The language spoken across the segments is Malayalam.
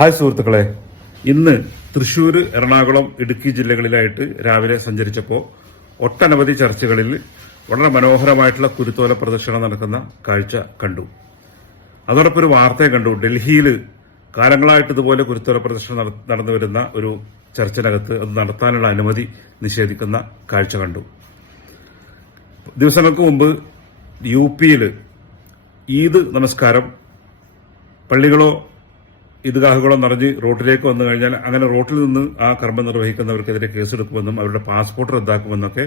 ഹായ് സുഹൃത്തുക്കളെ. ഇന്ന് തൃശൂർ എറണാകുളം ഇടുക്കി ജില്ലകളിലായിട്ട് രാവിലെ സഞ്ചരിച്ചപ്പോൾ ഒട്ടനവധി ചർച്ചകളിൽ വളരെ മനോഹരമായിട്ടുള്ള കുരുത്തോല പ്രദർശനം നടക്കുന്ന കാഴ്ച കണ്ടു. അതോടൊപ്പം ഒരു വാർത്തയെ കണ്ടു. ഡൽഹിയിൽ കാലങ്ങളായിട്ട് ഇതുപോലെ കുരുത്തോല പ്രദർശനം നടന്നു വരുന്ന ഒരു ചർച്ചിനകത്ത് അത് നടത്താനുള്ള അനുമതി നിഷേധിക്കുന്ന കാഴ്ച കണ്ടു. ദിവസങ്ങൾക്ക് മുമ്പ് യു പിയിൽ ഈദ് നമസ്കാരം പള്ളികളോ ഈദ്ഗാഹുകളോ നിറഞ്ഞ് റോട്ടിലേക്ക് വന്നു കഴിഞ്ഞാൽ അങ്ങനെ റോട്ടിൽ നിന്ന് ആ കർമ്മം നിർവഹിക്കുന്നവർക്കെതിരെ കേസെടുക്കുമെന്നും അവരുടെ പാസ്പോർട്ട് റദ്ദാക്കുമെന്നൊക്കെ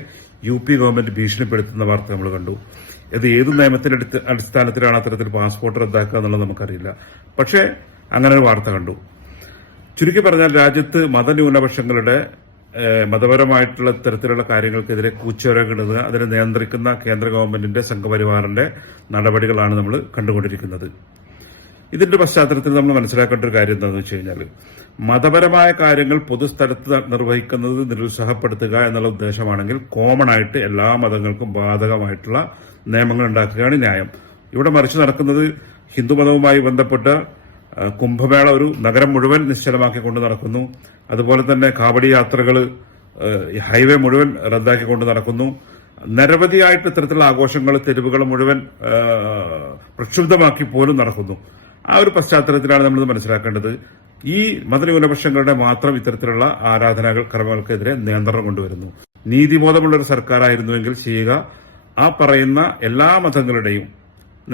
യു പി ഗവൺമെന്റ് ഭീഷണിപ്പെടുത്തുന്ന വാർത്ത നമ്മൾ കണ്ടു. ഇത് ഏത് നിയമത്തിന്റെ അടിസ്ഥാനത്തിലാണ് അത്തരത്തിൽ പാസ്പോർട്ട് റദ്ദാക്കുക എന്നുള്ളത് നമുക്കറിയില്ല. പക്ഷേ അങ്ങനെ ഒരു വാർത്ത കണ്ടു. ചുരുക്കി പറഞ്ഞാൽ രാജ്യത്ത് മതന്യൂനപക്ഷങ്ങളുടെ മതപരമായിട്ടുള്ള തരത്തിലുള്ള കാര്യങ്ങൾക്കെതിരെ കൂച്ചുരകിടുന്നത് അതിനെ നിയന്ത്രിക്കുന്ന കേന്ദ്ര ഗവൺമെന്റിന്റെ സംഘപരിവാറിന്റെ നടപടികളാണ് നമ്മൾ കണ്ടുകൊണ്ടിരിക്കുന്നത്. ഇതിന്റെ പശ്ചാത്തലത്തിൽ നമ്മൾ മനസ്സിലാക്കേണ്ട ഒരു കാര്യം എന്താണെന്ന് വെച്ച് കഴിഞ്ഞാൽ മതപരമായ കാര്യങ്ങൾ പൊതുസ്ഥലത്ത് നിർവഹിക്കുന്നത് നിരുത്സാഹപ്പെടുത്തുക എന്നുള്ള ഉദ്ദേശമാണെങ്കിൽ കോമൺ ആയിട്ട് എല്ലാ മതങ്ങൾക്കും ബാധകമായിട്ടുള്ള നിയമങ്ങൾ ഉണ്ടാക്കുകയാണ് ന്യായം. ഇവിടെ മറിച്ച് നടക്കുന്നത് ഹിന്ദുമതവുമായി ബന്ധപ്പെട്ട കുംഭമേള ഒരു നഗരം മുഴുവൻ നിശ്ചലമാക്കിക്കൊണ്ട് നടക്കുന്നു. അതുപോലെ തന്നെ കാവടി യാത്രകൾ ഹൈവേ മുഴുവൻ റദ്ദാക്കിക്കൊണ്ട് നടക്കുന്നു. നിരവധിയായിട്ട് ഇത്തരത്തിലുള്ള ആഘോഷങ്ങൾ തെരുവുകൾ മുഴുവൻ പ്രക്ഷുബ്ധമാക്കി പോലും നടക്കുന്നു. ആ ഒരു പശ്ചാത്തലത്തിലാണ് നമ്മൾ മനസ്സിലാക്കേണ്ടത്. ഈ മതന്യൂനപക്ഷങ്ങളുടെ മാത്രം ഇത്തരത്തിലുള്ള ആരാധനകൾ കർമ്മങ്ങൾക്കെതിരെ നിയന്ത്രണം കൊണ്ടുവരുന്നു. നീതിബോധമുള്ള ഒരു സർക്കാരായിരുന്നുവെങ്കിൽ ചെയ്യുക ആ പറയുന്ന എല്ലാ മതങ്ങളുടെയും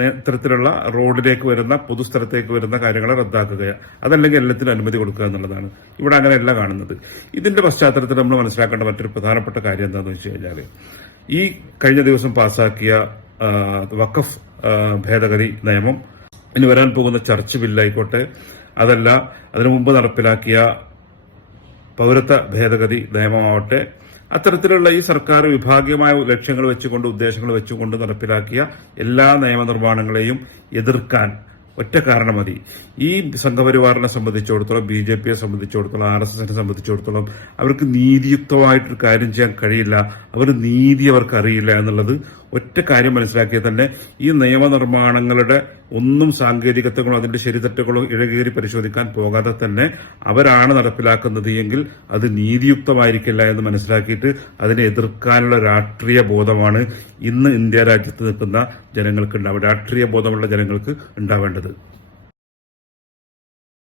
ഇത്തരത്തിലുള്ള റോഡിലേക്ക് വരുന്ന പൊതുസ്ഥലത്തേക്ക് വരുന്ന കാര്യങ്ങളെ റദ്ദാക്കുക അതല്ലെങ്കിൽ എല്ലാത്തിനും അനുമതി കൊടുക്കുക എന്നുള്ളതാണ്. ഇവിടെ അങ്ങനെയല്ല കാണുന്നത്. ഇതിന്റെ പശ്ചാത്തലത്തിൽ നമ്മൾ മനസ്സിലാക്കേണ്ട മറ്റൊരു പ്രധാനപ്പെട്ട കാര്യം എന്താണെന്ന് വെച്ച് കഴിഞ്ഞാൽ ഈ കഴിഞ്ഞ ദിവസം പാസാക്കിയ വഖഫ് ഭേദഗതി നിയമം ഇനി വരാൻ പോകുന്ന ചർച്ച് ബില്ലായിക്കോട്ടെ. അതല്ല അതിനു മുമ്പ് നടപ്പിലാക്കിയ പൗരത്വ ഭേദഗതി നിയമമാവട്ടെ. അത്തരത്തിലുള്ള ഈ സർക്കാർ വിഭാഗീയമായ ലക്ഷ്യങ്ങൾ വെച്ചുകൊണ്ട് ഉദ്ദേശങ്ങൾ വെച്ചുകൊണ്ട് നടപ്പിലാക്കിയ എല്ലാ നിയമനിർമ്മാണങ്ങളെയും എതിർക്കാൻ ഒറ്റ കാരണം മതി. ഈ സംഘപരിവാറിനെ സംബന്ധിച്ചിടത്തോളം ബി ജെ പിയെ സംബന്ധിച്ചിടത്തോളം ആർ എസ് എസിനെ സംബന്ധിച്ചിടത്തോളം അവർക്ക് നീതിയുക്തമായിട്ടൊരു കാര്യം ചെയ്യാൻ കഴിയില്ല. അവർ നീതി അവർക്ക് അറിയില്ല എന്നുള്ളത് ഒറ്റ കാര്യം മനസ്സിലാക്കിയാൽ തന്നെ ഈ നിയമനിർമ്മാണങ്ങളുടെ ഒന്നും സാങ്കേതികത്വങ്ങളോ അതിന്റെ ശരിതെറ്റുകളോ ഇഴകേറി പരിശോധിക്കാൻ പോകാതെ തന്നെ അവരാണ് നടപ്പിലാക്കുന്നത് എങ്കിൽ അത് നീതിയുക്തമായിരിക്കില്ല എന്ന് മനസ്സിലാക്കിയിട്ട് അതിനെ എതിർക്കാനുള്ള രാഷ്ട്രീയ ബോധമാണ് ഇന്ന് ഇന്ത്യ രാജ്യത്ത് നിൽക്കുന്ന ജനങ്ങൾക്ക് ഉണ്ടാവുക. രാഷ്ട്രീയ ബോധമുള്ള ജനങ്ങൾക്ക് ഉണ്ടാവേണ്ടത്.